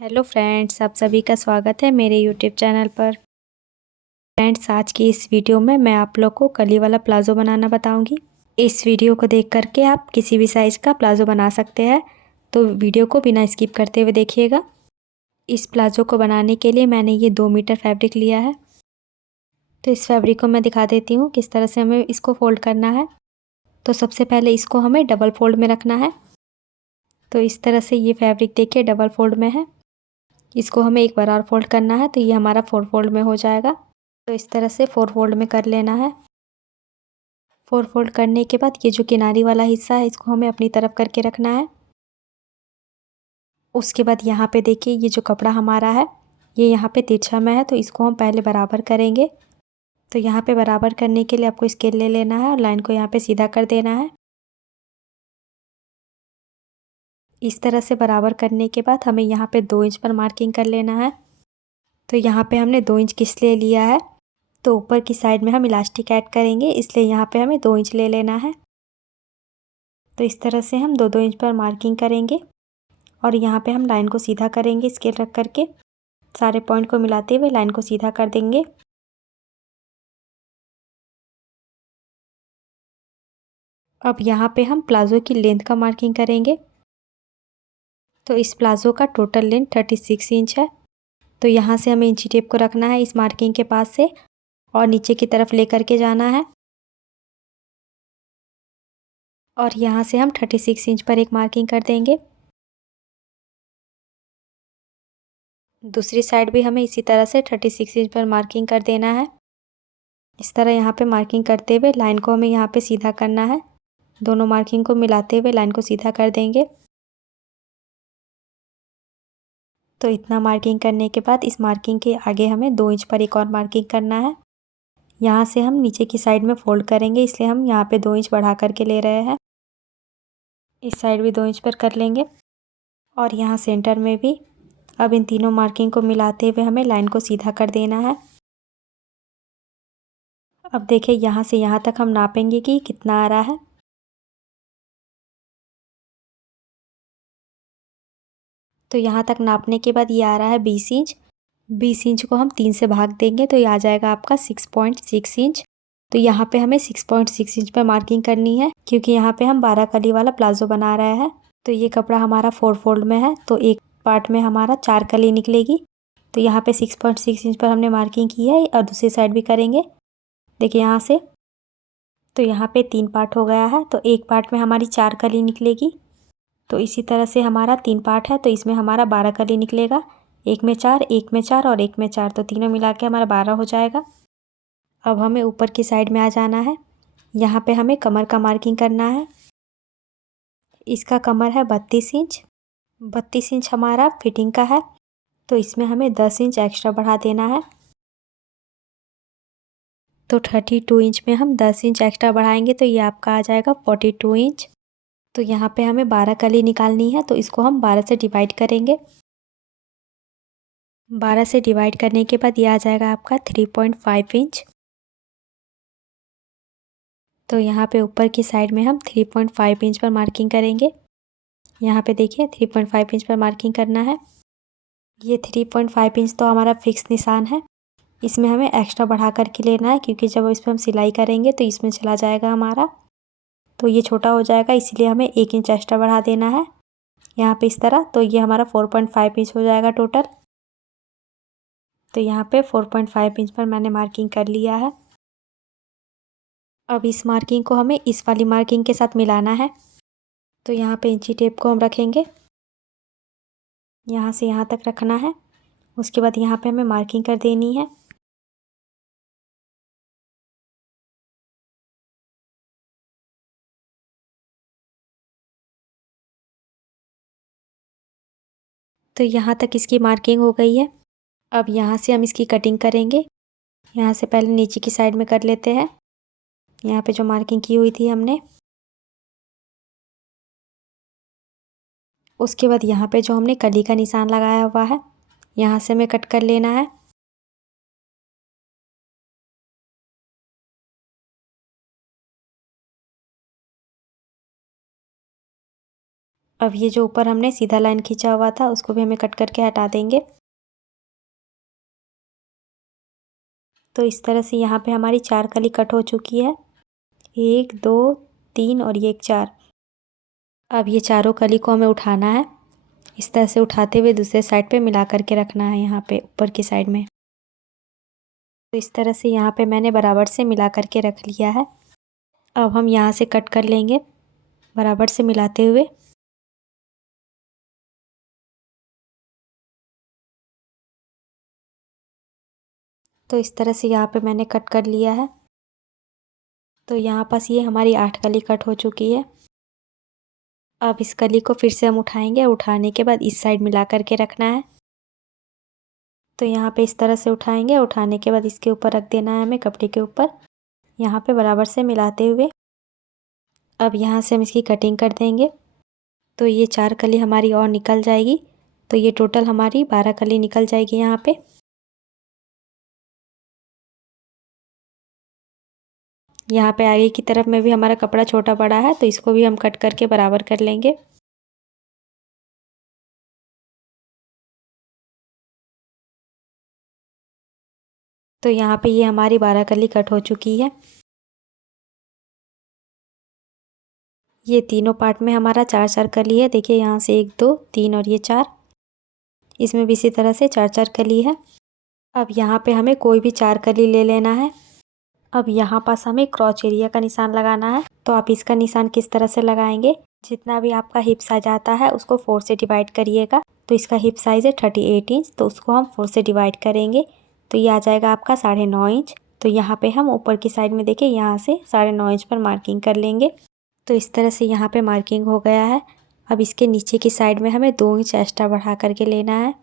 Hello friends, आप सभी का स्वागत है मेरे यूट्यूब चैनल पर। फ्रेंड्स, आज की इस वीडियो में मैं आप लोग को कली वाला प्लाज़ो बनाना बताऊंगी। इस वीडियो को देख करके आप किसी भी साइज़ का प्लाज़ो बना सकते हैं, तो वीडियो को बिना स्किप करते हुए देखिएगा। इस प्लाज़ो को बनाने के लिए मैंने ये 2 मीटर फैब्रिक लिया है। तो इस फैब्रिक को मैं दिखा देती हूँ किस तरह से हमें इसको फ़ोल्ड करना है। तो सबसे पहले इसको हमें डबल फोल्ड में रखना है। तो इस तरह से ये फैब्रिक देखिए डबल फोल्ड में है। इसको हमें एक बार और फोल्ड करना है, तो ये हमारा 4 फोल्ड में हो जाएगा। तो इस तरह से 4 फोल्ड में कर लेना है। 4 फोल्ड करने के बाद ये जो किनारी वाला हिस्सा है इसको हमें अपनी तरफ करके रखना है। उसके बाद यहाँ पे देखिए ये जो कपड़ा हमारा है ये यहाँ पे तिरछा में है, तो इसको हम पहले बराबर करेंगे। तो यहाँ पे बराबर करने के लिए आपको स्केल ले लेना है और लाइन को यहाँ पे सीधा कर देना है। इस तरह से बराबर करने के बाद हमें यहाँ पे 2 इंच पर मार्किंग कर लेना है। तो यहाँ पे हमने 2 इंच किस लिए लिया है, तो ऊपर की साइड में हम इलास्टिक ऐड करेंगे, इसलिए यहाँ पे हमें 2 इंच ले लेना है। तो इस तरह से हम 2-2 इंच पर मार्किंग करेंगे और यहाँ पे हम लाइन को सीधा करेंगे स्केल रख करके। सारे पॉइंट को मिलाते हुए लाइन को सीधा कर देंगे। अब यहाँ पे हम प्लाज़ो की लेंथ का मार्किंग करेंगे। तो इस प्लाज़ो का टोटल लेंथ 36 इंच है। तो यहाँ से हमें इंची टेप को रखना है इस मार्किंग के पास से और नीचे की तरफ ले करके जाना है। और यहाँ से हम 36 इंच पर एक मार्किंग कर देंगे। दूसरी साइड भी हमें इसी तरह से 36 इंच पर मार्किंग कर देना है। इस तरह यहाँ पे मार्किंग करते हुए लाइन को हमें यहाँ पे सीधा करना है। दोनों मार्किंग को मिलाते हुए लाइन को सीधा कर देंगे। तो इतना मार्किंग करने के बाद इस मार्किंग के आगे हमें 2 इंच पर एक और मार्किंग करना है। यहाँ से हम नीचे की साइड में फोल्ड करेंगे, इसलिए हम यहाँ पे 2 इंच बढ़ा करके ले रहे हैं। इस साइड भी 2 इंच पर कर लेंगे और यहाँ सेंटर में भी। अब इन तीनों मार्किंग को मिलाते हुए हमें लाइन को सीधा कर देना है। अब देखिए यहाँ से यहाँ तक हम नापेंगे कि कितना आ रहा है। तो यहाँ तक नापने के बाद ये आ रहा है 20 इंच। 20 इंच को हम 3 से भाग देंगे तो ये आ जाएगा आपका 6.6 इंच। तो यहाँ पे हमें 6.6 इंच पर मार्किंग करनी है, क्योंकि यहाँ पे हम 12 कली वाला प्लाज़ो बना रहे हैं। तो ये कपड़ा हमारा 4 फोल्ड में है, तो एक पार्ट में हमारा 4 कली निकलेगी। तो यहाँ पे 6.6 इंच पर हमने मार्किंग की है और दूसरी साइड भी करेंगे। देखिए यहाँ से, तो यहाँ पे 3 पार्ट हो गया है, तो एक पार्ट में हमारी 4 कली निकलेगी। तो इसी तरह से हमारा 3 पार्ट है, तो इसमें हमारा 12 कली निकलेगा। एक में 4, एक में 4 और एक में 4, तो तीनों मिला के हमारा 12 हो जाएगा। अब हमें ऊपर की साइड में आ जाना है। यहाँ पे हमें कमर का मार्किंग करना है। इसका कमर है 32 इंच। 32 इंच हमारा फिटिंग का है, तो इसमें हमें 10 इंच एक्स्ट्रा बढ़ा देना है। तो 32 इंच में हम 10 इंच एक्स्ट्रा बढ़ाएंगे, तो ये आपका आ जाएगा 42 इंच। तो यहाँ पे हमें 12 कली निकालनी है, तो इसको हम 12 से डिवाइड करेंगे। 12 से डिवाइड करने के बाद ये आ जाएगा आपका 3.5 इंच। तो यहाँ पे ऊपर की साइड में हम 3.5 इंच पर मार्किंग करेंगे। यहाँ पे देखिए 3.5 इंच पर मार्किंग करना है। ये 3.5 इंच तो हमारा फिक्स निशान है। इसमें हमें एक्स्ट्रा बढ़ा करके लेना है, क्योंकि जब इस पर हम सिलाई करेंगे तो इसमें चला जाएगा हमारा, तो ये छोटा हो जाएगा, इसलिए हमें 1 इंच एक्स्ट्रा बढ़ा देना है यहाँ पे इस तरह। तो ये हमारा 4.5 इंच हो जाएगा टोटल। तो यहाँ पे 4.5 इंच पर मैंने मार्किंग कर लिया है। अब इस मार्किंग को हमें इस वाली मार्किंग के साथ मिलाना है। तो यहाँ पे इंची टेप को हम रखेंगे, यहाँ से यहाँ तक रखना है। उसके बाद यहाँ पे हमें मार्किंग कर देनी है। तो यहाँ तक इसकी मार्किंग हो गई है। अब यहाँ से हम इसकी कटिंग करेंगे। यहाँ से पहले नीचे की साइड में कर लेते हैं, यहाँ पे जो मार्किंग की हुई थी हमने। उसके बाद यहाँ पे जो हमने कली का निशान लगाया हुआ है, यहाँ से हमें कट कर लेना है। अब ये जो ऊपर हमने सीधा लाइन खींचा हुआ था उसको भी हमें कट करके हटा देंगे। तो इस तरह से यहाँ पे हमारी 4 कली कट हो चुकी है, 1 2 3 और ये 4। अब ये चारों कली को हमें उठाना है, इस तरह से उठाते हुए दूसरे साइड पे मिला करके रखना है यहाँ पे ऊपर की साइड में। तो इस तरह से यहाँ पे मैंने बराबर से मिला करके रख लिया है। अब हम यहाँ से कट कर लेंगे बराबर से मिलाते हुए। तो इस तरह से यहाँ पे मैंने कट कर लिया है। तो यहाँ पास ये हमारी 8 कली कट हो चुकी है। अब इस कली को फिर से हम उठाएंगे, उठाने के बाद इस साइड मिला करके रखना है। तो यहाँ पे इस तरह से उठाएंगे, उठाने के बाद इसके ऊपर रख देना है हमें कपड़े के ऊपर, यहाँ पे बराबर से मिलाते हुए। अब यहाँ से हम इसकी कटिंग कर देंगे। तो ये 4 कली हमारी और निकल जाएगी, तो ये टोटल हमारी 12 कली निकल जाएगी यहाँ पे। यहाँ पे आगे की तरफ में भी हमारा कपड़ा छोटा बड़ा है, तो इसको भी हम कट करके बराबर कर लेंगे। तो यहाँ पे ये हमारी 12 कली कट हो चुकी है। ये तीनों पार्ट में हमारा 4-4 कली है। देखिए यहाँ से 1 2 3 और ये 4, इसमें भी इसी तरह से 4-4 कली है। अब यहाँ पे हमें कोई भी 4 कली ले लेना है। अब यहाँ पास हमें क्रॉच एरिया का निशान लगाना है। तो आप इसका निशान किस तरह से लगाएंगे, जितना भी आपका हिप साइज आता है उसको 4 से डिवाइड करिएगा। तो इसका हिप साइज़ है 38 इंच, तो उसको हम 4 से डिवाइड करेंगे, तो ये आ जाएगा आपका 9.5 इंच। तो यहाँ पे हम ऊपर की साइड में देखिए यहाँ से 9.5 इंच पर मार्किंग कर लेंगे। तो इस तरह से यहाँ पे मार्किंग हो गया है। अब इसके नीचे की साइड में हमें 2 इंच एक्स्ट्रा बढ़ा करके लेना है।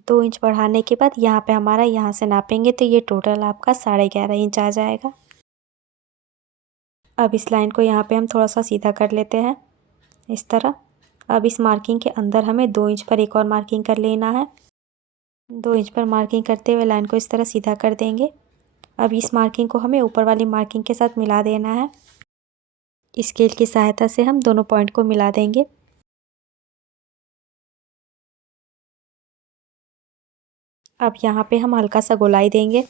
2 इंच बढ़ाने के बाद यहाँ पे हमारा यहाँ से नापेंगे तो ये टोटल आपका 11.5 इंच आ जाएगा। अब इस लाइन को यहाँ पे हम थोड़ा सा सीधा कर लेते हैं इस तरह। अब इस मार्किंग के अंदर हमें 2 इंच पर एक और मार्किंग कर लेना है। 2 इंच पर मार्किंग करते हुए लाइन को इस तरह सीधा कर देंगे। अब इस मार्किंग को हमें ऊपर वाली मार्किंग के साथ मिला देना है। स्केल की सहायता से हम दोनों पॉइंट को मिला देंगे। अब यहाँ पे हम हल्का सा गोलाई देंगे।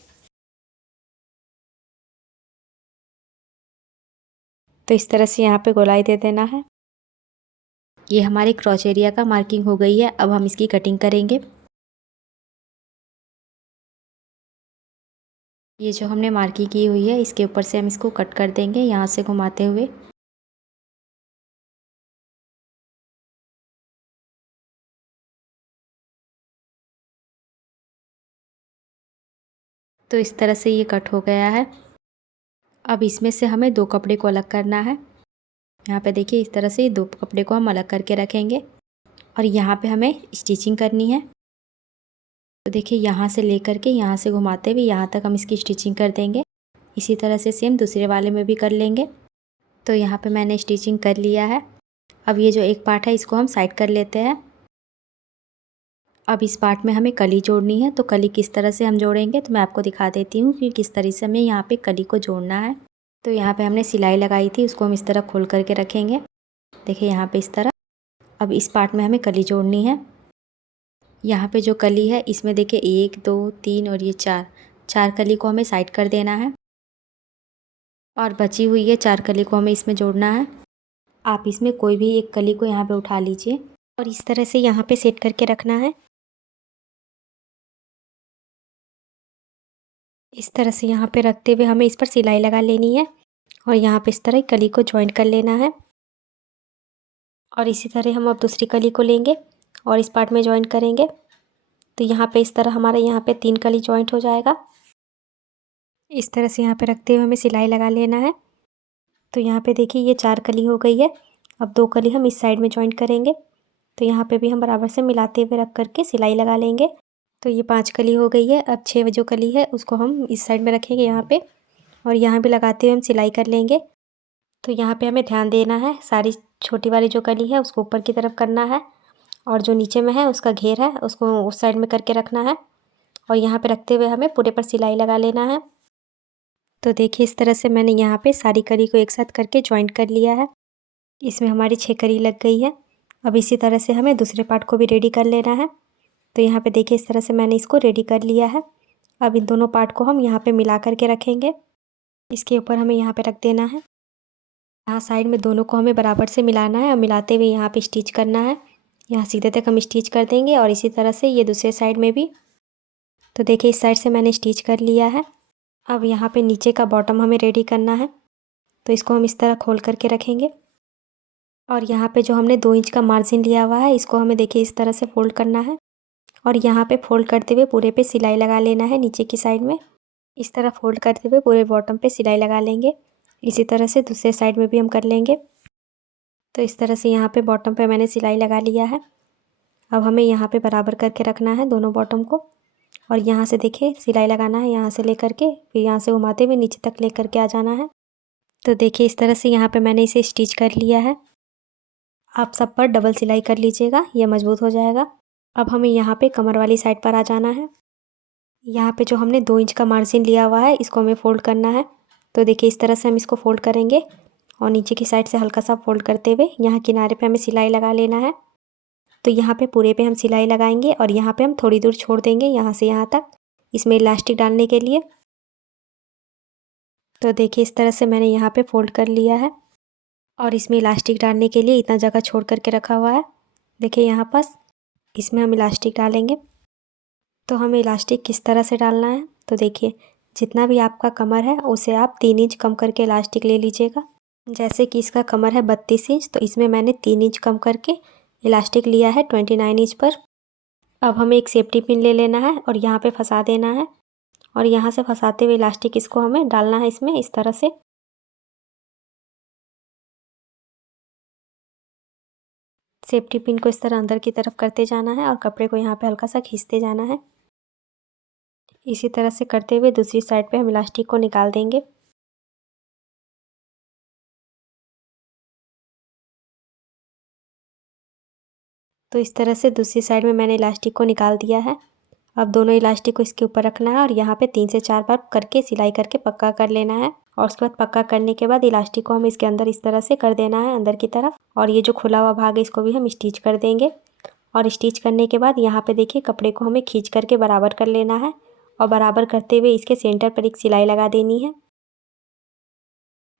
तो इस तरह से यहाँ पे गोलाई दे देना है। ये हमारी क्रॉच एरिया का मार्किंग हो गई है। अब हम इसकी कटिंग करेंगे। ये जो हमने मार्किंग की हुई है इसके ऊपर से हम इसको कट कर देंगे यहाँ से घुमाते हुए। तो इस तरह से ये कट हो गया है। अब इसमें से हमें 2 कपड़े को अलग करना है। यहाँ पे देखिए इस तरह से 2 कपड़े को हम अलग करके रखेंगे और यहाँ पे हमें स्टिचिंग करनी है। तो देखिए यहाँ से लेकर के यहाँ से घुमाते हुए यहाँ तक हम इसकी स्टिचिंग कर देंगे। इसी तरह से सेम दूसरे वाले में भी कर लेंगे। तो यहाँ पे मैंने स्टिचिंग कर लिया है। अब ये जो एक पार्ट है इसको हम साइड कर लेते हैं। अब इस पार्ट में हमें कली जोड़नी है। तो कली किस तरह से हम जोड़ेंगे तो मैं आपको दिखा देती हूँ कि किस तरह से हमें यहाँ पे कली को जोड़ना है। तो यहाँ पे हमने सिलाई लगाई थी उसको हम इस तरह खोल करके रखेंगे। देखिए यहाँ पे इस तरह। अब इस पार्ट में हमें कली जोड़नी है। यहाँ पे जो कली है इसमें देखिए 1 2 3 और ये 4 कली को हमें साइड कर देना है और बची हुई है 4 कली को हमें इसमें जोड़ना है। आप इसमें कोई भी एक कली को यहाँ पे उठा लीजिए और इस तरह से यहाँ पे सेट करके रखना है। इस तरह से यहाँ पे रखते हुए हमें इस पर सिलाई लगा लेनी है और यहाँ पे इस तरह कली को जॉइंट कर लेना है। और इसी तरह हम अब दूसरी कली को लेंगे और इस पार्ट में जॉइंट करेंगे। तो यहाँ पे इस तरह हमारे यहाँ पे 3 कली जॉइंट हो जाएगा। इस तरह से यहाँ पे रखते हुए हमें सिलाई लगा लेना है। तो यहाँ पे देखिए ये 4 कली हो गई है। अब 2 कली हम इस साइड में जॉइंट करेंगे। तो यहाँ पे भी हम बराबर से मिलाते हुए रख करके सिलाई लगा लेंगे। तो ये 5 कली हो गई है। अब 6 जो कली है उसको हम इस साइड में रखेंगे यहाँ पे और यहाँ भी लगाते हुए हम सिलाई कर लेंगे। तो यहाँ पे हमें ध्यान देना है, सारी छोटी वाली जो कली है उसको ऊपर की तरफ करना है और जो नीचे में है उसका घेर है उसको उस साइड में करके रखना है और यहाँ पे रखते हुए हमें पूरे पर सिलाई लगा लेना है। तो देखिए इस तरह से मैंने यहाँ पे सारी कली को एक साथ करके जॉइंट कर लिया है। इसमें हमारी 6 कली लग गई है। अब इसी तरह से हमें दूसरे पार्ट को भी रेडी कर लेना है। तो यहाँ पे देखिए इस तरह से मैंने इसको रेडी कर लिया है। अब इन दोनों पार्ट को हम यहाँ पे मिला कर के रखेंगे। इसके ऊपर हमें यहाँ पे रख देना है। यहाँ साइड में दोनों को हमें बराबर से मिलाना है और मिलाते हुए यहाँ पे स्टिच करना है। यहाँ सीधे तक हम स्टिच कर देंगे और इसी तरह से ये दूसरे साइड में भी। तो देखिए इस साइड से मैंने स्टिच कर लिया है। अब यहाँ पे नीचे का बॉटम हमें रेडी करना है। तो इसको हम इस तरह खोल करके रखेंगे और यहाँ पे जो हमने 2 इंच का मार्जिन लिया हुआ है इसको हमें देखिए इस तरह से फोल्ड करना है और यहाँ पे फोल्ड करते हुए पूरे पे सिलाई लगा लेना है। नीचे की साइड में इस तरह फोल्ड करते हुए पूरे बॉटम पे सिलाई लगा लेंगे। इसी तरह से दूसरे साइड में भी हम कर लेंगे। तो इस तरह से यहाँ पे बॉटम पे मैंने सिलाई लगा लिया है। अब हमें यहाँ पे बराबर करके रखना है दोनों बॉटम को और यहाँ से देखिए सिलाई लगाना है, यहाँ से लेकर के फिर यहाँ से घुमाते हुए नीचे तक लेकर के आ जाना है। तो देखिए इस तरह से यहाँ पे मैंने इसे स्टिच कर लिया है। आप सब पर डबल सिलाई कर लीजिएगा, ये मजबूत हो जाएगा। अब हमें यहाँ पे कमर वाली साइड पर आ जाना है। यहाँ पे जो हमने 2 इंच का मार्जिन लिया हुआ है इसको हमें फ़ोल्ड करना है। तो देखिए इस तरह से हम इसको फ़ोल्ड करेंगे और नीचे की साइड से हल्का सा फ़ोल्ड करते हुए यहाँ किनारे पे हमें सिलाई लगा लेना है। तो यहाँ पे पूरे पे हम सिलाई लगाएंगे और यहाँ पे हम थोड़ी दूर छोड़ देंगे यहाँ से यहाँ तक, इसमें इलास्टिक डालने के लिए। तो देखिए इस तरह से मैंने यहाँ पे फ़ोल्ड कर लिया है और इसमें इलास्टिक डालने के लिए इतना जगह छोड़ करके रखा हुआ है। देखिए यहाँ पास इसमें हम इलास्टिक डालेंगे। तो हमें इलास्टिक किस तरह से डालना है, तो देखिए जितना भी आपका कमर है उसे आप 3 इंच कम करके इलास्टिक ले लीजिएगा। जैसे कि इसका कमर है 32 इंच, तो इसमें मैंने 3 इंच कम करके इलास्टिक लिया है 29 इंच पर। अब हमें एक सेफ्टी पिन ले लेना है और यहाँ पे फंसा देना है और यहाँ से फंसाते हुए इलास्टिक इसको हमें डालना है इसमें इस तरह से। सेफ्टी पिन को इस तरह अंदर की तरफ करते जाना है और कपड़े को यहाँ पे हल्का सा खींचते जाना है। इसी तरह से करते हुए दूसरी साइड पे हम इलास्टिक को निकाल देंगे। तो इस तरह से दूसरी साइड में मैंने इलास्टिक को निकाल दिया है। अब दोनों इलास्टिक को इसके ऊपर रखना है और यहाँ पे 3 से 4 बार करके सिलाई करके पक्का कर लेना है और उसके बाद पक्का करने के बाद इलास्टिक को हम इसके अंदर इस तरह से कर देना है अंदर की तरफ और ये जो खुला हुआ भाग है इसको भी हम स्टिच कर देंगे। और स्टिच करने के बाद यहाँ पे देखिए कपड़े को हमें खींच करके बराबर कर लेना है और बराबर करते हुए इसके सेंटर पर एक सिलाई लगा देनी है।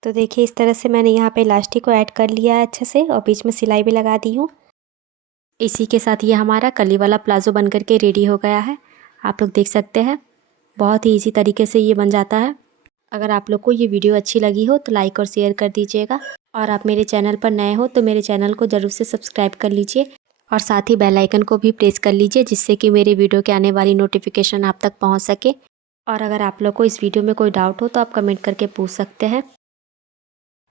तो देखिए इस तरह से मैंने यहाँ पे इलास्टिक को ऐड कर लिया है अच्छे से और बीच में सिलाई भी लगा दी हूँ। इसी के साथ ये हमारा कली वाला प्लाज़ो बन करके रेडी हो गया है। आप लोग देख सकते हैं बहुत ही इजी तरीके से ये बन जाता है। अगर आप लोग को ये वीडियो अच्छी लगी हो तो लाइक और शेयर कर दीजिएगा और आप मेरे चैनल पर नए हो तो मेरे चैनल को ज़रूर से सब्सक्राइब कर लीजिए और साथ ही बेल आइकन को भी प्रेस कर लीजिए जिससे कि मेरे वीडियो के आने वाली नोटिफिकेशन आप तक पहुंच सके। और अगर आप लोग को इस वीडियो में कोई डाउट हो तो आप कमेंट करके पूछ सकते हैं।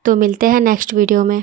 तो मिलते हैं नेक्स्ट वीडियो में।